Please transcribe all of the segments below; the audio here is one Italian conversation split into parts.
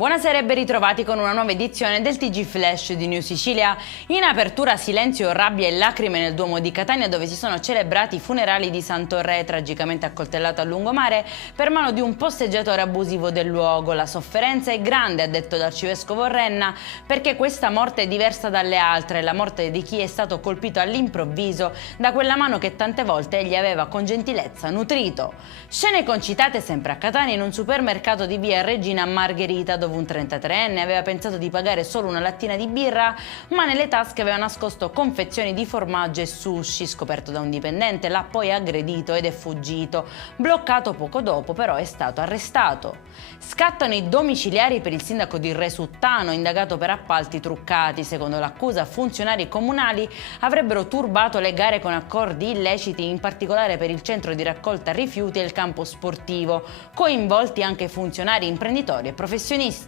Buonasera e ben ritrovati con una nuova edizione del TG Flash di New Sicilia. In apertura silenzio, rabbia e lacrime nel Duomo di Catania, dove si sono celebrati i funerali di Santo Re, tragicamente accoltellato a lungomare per mano di un posteggiatore abusivo del luogo. La sofferenza è grande, ha detto l'arcivescovo Renna, perché questa morte è diversa dalle altre, la morte di chi è stato colpito all'improvviso da quella mano che tante volte egli aveva con gentilezza nutrito. Scene concitate sempre a Catania in un supermercato di via Regina Margherita, dove un 33enne aveva pensato di pagare solo una lattina di birra, ma nelle tasche aveva nascosto confezioni di formaggio e sushi. Scoperto da un dipendente, l'ha poi aggredito ed è fuggito. Bloccato poco dopo, però è stato arrestato. Scattano i domiciliari per il sindaco di Resuttano, indagato per appalti truccati. Secondo l'accusa, funzionari comunali avrebbero turbato le gare con accordi illeciti, in particolare per il centro di raccolta rifiuti e il campo sportivo, coinvolti anche funzionari, imprenditori e professionisti.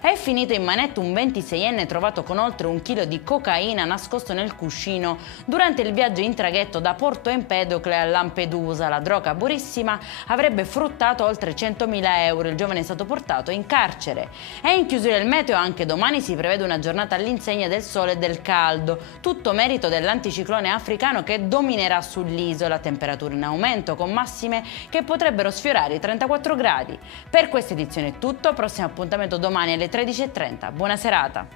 È finito in manetta un 26enne trovato con oltre 1 chilo di cocaina nascosto nel cuscino durante il viaggio in traghetto da Porto Empedocle a Lampedusa. La droga burissima avrebbe fruttato oltre 100.000 euro. Il giovane è stato portato in carcere. È in chiusura il meteo, anche domani si prevede una giornata all'insegna del sole e del caldo, tutto merito dell'anticiclone africano che dominerà sull'isola. Temperature in aumento con massime che potrebbero sfiorare i 34 gradi. Per questa edizione è tutto, prossimo appuntamento domani alle 13:30. Buona serata.